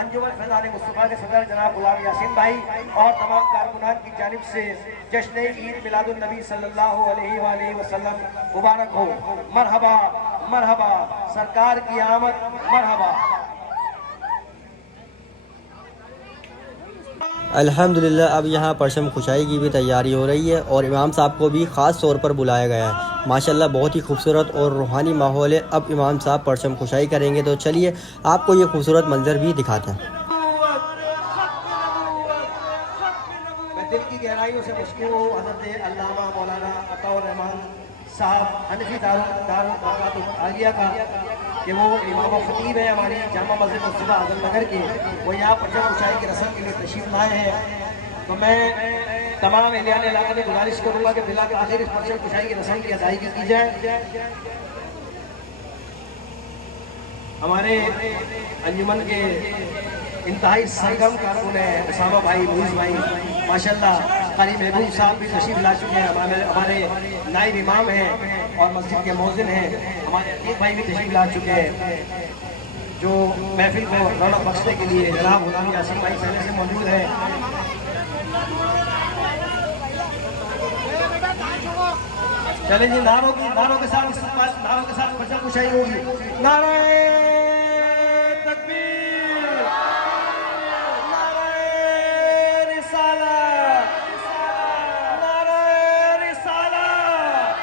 انجمن فیضان مصطفیٰ کے صدر جناب غلام یاسین بھائی اور تمام کارکنان کی جانب سے جشن عید میلاد النبی صلی اللہ علیہ وآلہ وسلم مبارک ہو۔ مرحبا مرحبا، سرکار کی آمد، مرحبا۔ الحمدللہ اب یہاں پرچم کشائی کی بھی تیاری ہو رہی ہے اور امام صاحب کو بھی خاص طور پر بلایا گیا ہے۔ ماشاءاللہ بہت ہی خوبصورت اور روحانی ماحول ہے۔ اب امام صاحب پرچم کشائی کریں گے، تو چلیے آپ کو یہ خوبصورت منظر بھی دکھاتے ہیں۔ میں دل کی گہرائیوں سے مشکور ہوں حضرت علامہ مولانا عطاء الرحمان صاحب حنفی دارالمعارف عالیہ کا کہ وہ امام و خطیب ہے ہماری جامع مسجد مصطفیٰ اعظم نگر کے، وہ یہاں پرچم کشائی کی رسم کے لیے تشریف لائے ہیں۔ تو میں تمام اہلیان علاقے میں گزارش کروں گا کہ بلا کے آخر اس پرچم کشائی کی رسم کی ادائیگی کی جائے۔ ہمارے انجمن کے انتہائی سرگرم کارکن ہیں اسامہ بھائی، مویز بھائی، ماشاءاللہ قاری محبوب صاحب بھی تشریف لا چکے ہیں، ہمارے نائب امام ہیں اور مسجد کے مؤذن ہیں، ہمارے عتیق بھائی بھی تشریف لا چکے ہیں جو محفل کو رونق بخشنے کے لیے جناب غلام یاسین بھائی پہلے سے موجود ہیں۔ چلیں جی، نعروں کے ساتھ پرچم کشائی ہوگی۔ نعرہ تکبیر، نعرہ رسالت، نعرہ رسالت،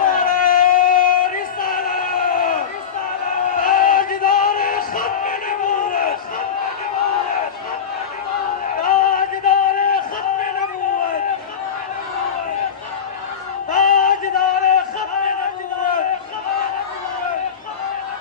نعرہ رسالت، تاجدار ختم نبوت، تاجدار ختم نبوت، تاجدار ختم نبوت،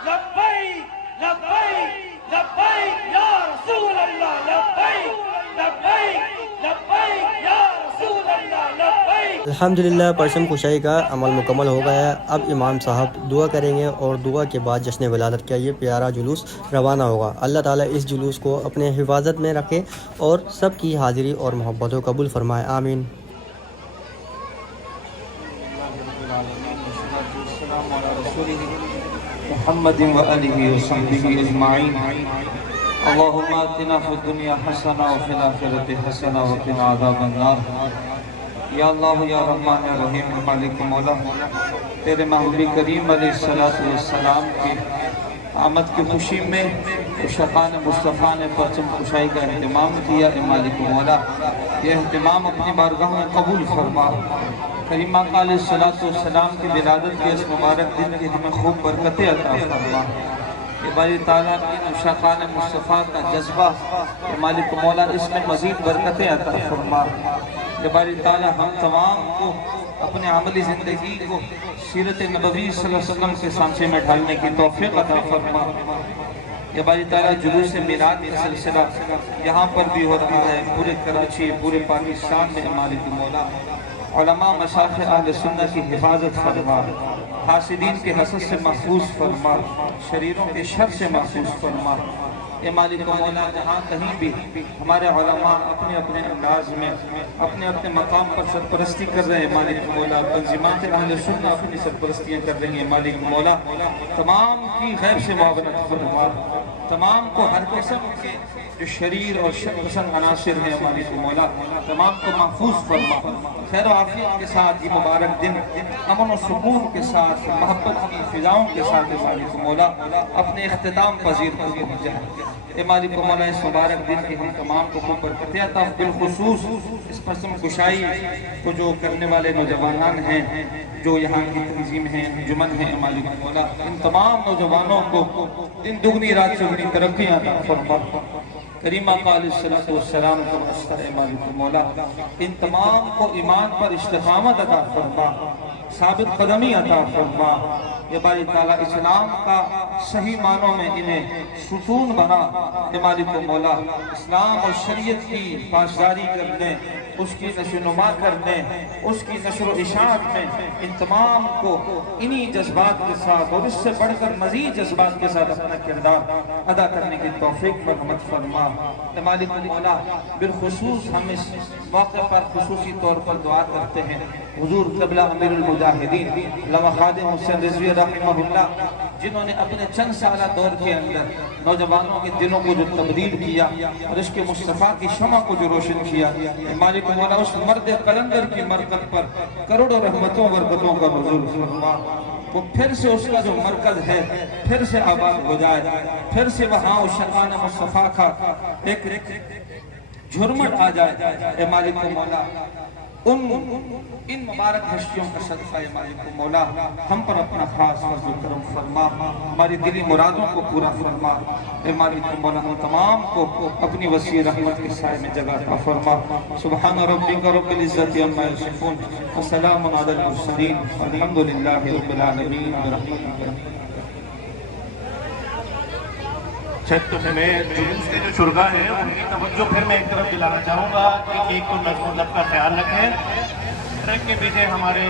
لبیک لبیک لبیک یا رسول اللہ، لبیک لبیک لبیک یا رسول اللہ، لبیک۔ الحمدللہ پرچم کشائی کا عمل مکمل ہو گیا ہے۔ اب امام صاحب دعا کریں گے اور دعا کے بعد جشن ولادت کا یہ پیارا جلوس روانہ ہوگا۔ اللہ تعالیٰ اس جلوس کو اپنے حفاظت میں رکھے اور سب کی حاضری اور محبت و قبول فرمائے، آمین۔ محمد وآلہ وصحبہ اجمعین۔ اللہم آتنا فی الدنیا حسنہ وفی الآخرۃ حسنہ وقنا عذاب النار۔ یا اللہ یا رحمان یا رحیم، مالک مولا، تیرے محبوب کریم علیہ السلام کی آمد کی خوشی میں عشاقان مصطفیٰ نے پرچم کشائی کا اہتمام کیا۔ اے مالک مولا، یہ اہتمام اپنی بارگاہ میں قبول فرما۔ کریم آقا علیہ السلام کی ولادت کے اس مبارک دن کی ہمیں خوب برکتیں عطا فرما۔ یہ باری تعالیٰ کی عشاقان مصطفیٰ کا جذبہ، اے مالک مولا، اس میں مزید برکتیں عطا فرما۔ یہ باری تعالیٰ ہم تمام کو اپنے عملی زندگی کو سیرت نبوی صلی اللہ علیہ وسلم کے سانچے میں ڈھالنے کی توفیق عطا فرما۔ یہ باری تعالیٰ جلوس میلاد کا سلسلہ یہاں پر بھی ہو رہا ہے، پورے کراچی، پورے پاکستان میں۔ مالک مولا، علماء مشائخ اہل سنت کی حفاظت فرما، حاسدین کے حسد سے محفوظ فرما، شریروں کے شر سے محفوظ فرما۔ اے مالک مولا، جہاں کہیں بھی ہمارے علماء اپنے اپنے انداز میں اپنے اپنے مقام پر سرپرستی کر رہے ہیں، مالک مولا، تنظیمات اہل سنت اپنی سرپرستیاں کر رہی ہیں، مالک مولا، تمام کی غیب سے معاونت فرما، تمام کو ہر قسم کے جو شریر اور شر پسند عناصر ہیں، مالک مولا، تمام کو محفوظ فرما۔ خیر و عافیت کے ساتھ یہ مبارک دن امن و سکون کے ساتھ، محبت کی فضاؤں کے ساتھ مالک مولا اپنے اختتام پذیر کو پہنچ جائے۔ اے مالک مولا، اس مبارک دن کی ہم تمام کو خوب برکتیں عطا، بالخصوص اس پرچم کشائی کو جو کرنے والے نوجوانان ہیں، جو یہاں کی تنظیم ہیں، انجمن ہیں، مالک مولا، ان تمام نوجوانوں کو دن دگنی رات چگنی ترقی عطا فرما۔ کریم آقا علیہ السلام کو واسطہ ہے، مالک مولا، ان تمام کو ایمان پر استقامت عطا فرما، ثابت قدمی عطا فرما۔ یہ باری تعالیٰ اسلام کا صحیح معنوں میں انہیں ستون بنا۔ یہ مالک مولا، اسلام اور شریعت کی پاسداری کرنے، اس کی نشر و نما کرنے، اس کی نشر و اشاعت میں ان تمام کو انہی جذبات کے ساتھ اور اس سے بڑھ کر مزید جذبات کے ساتھ اپنا کردار ادا کرنے کی توفیق مرحمت فرما۔ اے مالک مولا، بالخصوص ہم اس موقع پر خصوصی طور پر دعا کرتے ہیں حضور قبلہ امیر المجاہدین علامہ خادم حسین رضوی رحمہ اللہ جنہوں نے اپنے چند سالہ دور کے اندر نوجوانوں کے دلوں کو جو تبدیل کیا اور اس کے مصطفیٰ کی شمع کو جو روشن کیا، مالک مولا اس مرد قلندر کی مرکز پر کروڑوں رحمتوں برکتوں کا نزول فرما، وہ پھر سے اس کا جو مرکز ہے پھر سے آباد ہو جائے، پھر سے وہاں اس شقان مصطفیٰ کا ایک جھرمٹ آ جائے۔ اے مالک مولا ان مبارک ہستیوں کا صدقہ اے مالک مولا ہم پر اپنا خاص فضل و کرم فرما، ہماری دلی مرادوں کو پورا فرما۔ اے مالک مولا ہم تمام کو اپنی وسیع رحمت کے سائے میں جگہ عطا فرما۔ سبحان ربک رب العزت عما یصفون وسلام علی المرسلین والحمد للہ رب العالمین برحمتک۔ میں جلوس کے جو شرکاء ہیں ان کی توجہ پھر میں ایک طرف دلانا چاہوں گا کہ ایک تو نظم و ضبط کا خیال رکھیں، ٹرک کے پیچھے ہمارے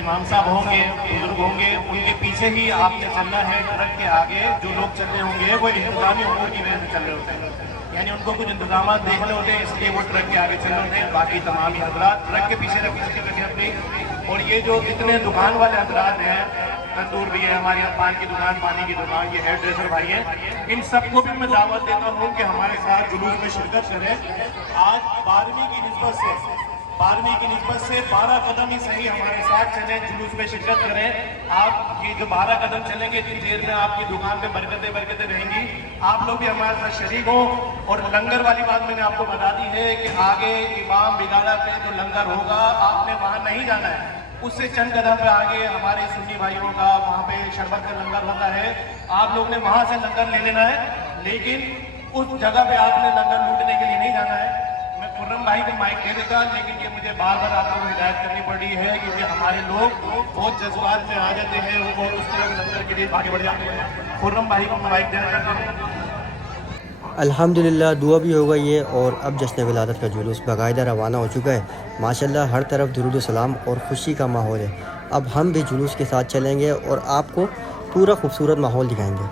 امام صاحب ہوں گے، بزرگ ہوں گے، ان کے پیچھے ہی آپ نے چلنا ہے۔ ٹرک کے آگے جو لوگ چل رہے ہوں گے وہ انتظامی امور کی وجہ سے چل رہے ہوتے ہیں، یعنی ان کو کچھ انتظامات دیکھنے ہوتے ہیں، اس لیے وہ ٹرک کے آگے چل رہے ہوتے ہیں۔ باقی تمام ہی حضرات ٹرک کے پیچھے رکھیں اپنی۔ اور یہ جو اتنے دکان والے حضرات ہیں، تندور بھی ہے ہمارے یہاں، پان کی دکان، پانی کی دکان، یہ ہیئر ڈریسر بھائی ہیں، ان سب کو بھی میں دعوت دیتا ہوں کہ ہمارے ساتھ جلوس میں شرکت کریں۔ آج 12ویں کی نسبت سے 12 قدم ہی صحیح ہمارے ساتھ چلیں، جلوس میں شرکت کریں۔ آپ یہ جو 12 قدم چلیں گے اتنی دیر میں آپ کی دکان پہ برکتیں رہیں گی۔ آپ لوگ بھی ہمارے ساتھ شریک ہوں۔ اور لنگر والی بات میں نے آپ کو بتا دی ہے کہ آگے امام بگاڑا پہ جو لنگر ہوگا آپ نے وہاں نہیں جانا ہے، اس سے چند قدم پہ آگے ہمارے سنی بھائیوں کا وہاں پہ شربت کا لنگر ہوتا ہے، آپ لوگ نے وہاں سے لنگر لے لینا ہے، لیکن اس جگہ پہ آپ نے لنگر لوٹنے کے لیے نہیں جانا ہے۔ میں خرم بھائی کو مائک دے دیتا، لیکن یہ مجھے بار بار آپ کو ہدایت کرنی پڑی ہے کیونکہ ہمارے لوگ بہت جذبات میں آ جاتے ہیں، وہ اس طرح لنگر کے لیے آگے بڑھ جاتے ہیں۔ خرم بھائی کو مائک دینا چاہتے ہیں۔ الحمدللہ دعا بھی ہو گئی ہے اور اب جشن ولادت کا جلوس باقاعدہ روانہ ہو چکا ہے۔ ماشاءاللہ ہر طرف درود و سلام اور خوشی کا ماحول ہے۔ اب ہم بھی جلوس کے ساتھ چلیں گے اور آپ کو پورا خوبصورت ماحول دکھائیں گے۔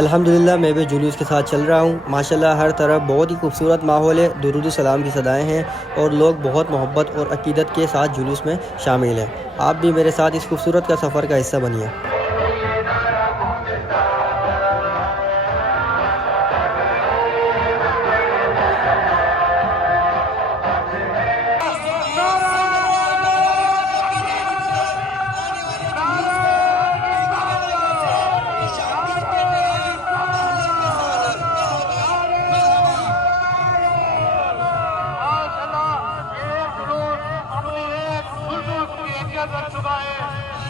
الحمدللہ میں بھی جلوس کے ساتھ چل رہا ہوں۔ ماشاءاللہ ہر طرف بہت ہی خوبصورت ماحول ہے، درود و سلام کی صدائیں ہیں اور لوگ بہت محبت اور عقیدت کے ساتھ جلوس میں شامل ہیں۔ آپ بھی میرے ساتھ اس خوبصورت کا سفر کا حصہ بنیے۔ رکھ چکا ہے۔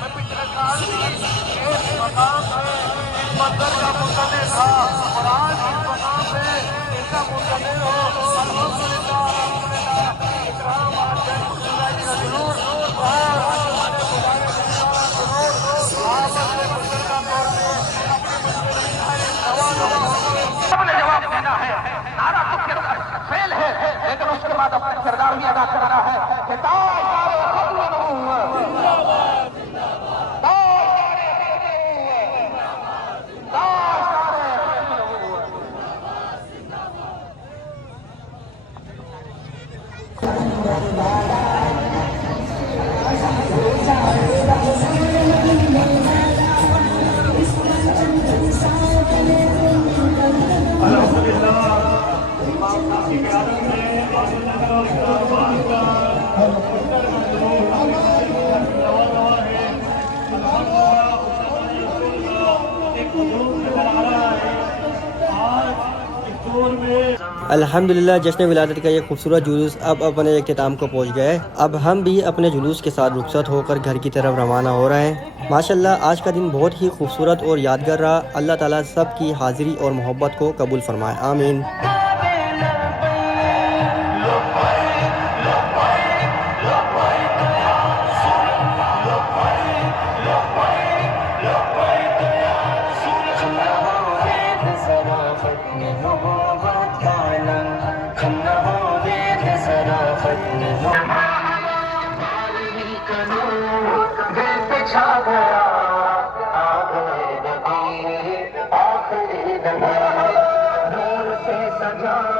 میں پچھلے سال اس مقام پہ اس منظر کا منتظر تھا اور آج اس مقام پہ اس کا منتظر ہو۔ الحمدللہ اکرام آج جی کا ضرور اور ہمارے بزرگ ضرور آپ اپنے منظر کا طور پہ سب نے جواب دینا ہے۔ نعرہ تو فیل ہے لیکن اس کے بعد اپنے کردار بھی ادا کرنا ہے کہ الحمدللہ جشن ولادت کا یہ خوبصورت جلوس اب اپنے اختتام کو پہنچ گیا ہے۔ اب ہم بھی اپنے جلوس کے ساتھ رخصت ہو کر گھر کی طرف روانہ ہو رہے ہیں۔ ماشاءاللہ آج کا دن بہت ہی خوبصورت اور یادگار رہا۔ اللہ تعالیٰ سب کی حاضری اور محبت کو قبول فرمائے، آمین۔ ختم گئے نور سے سجا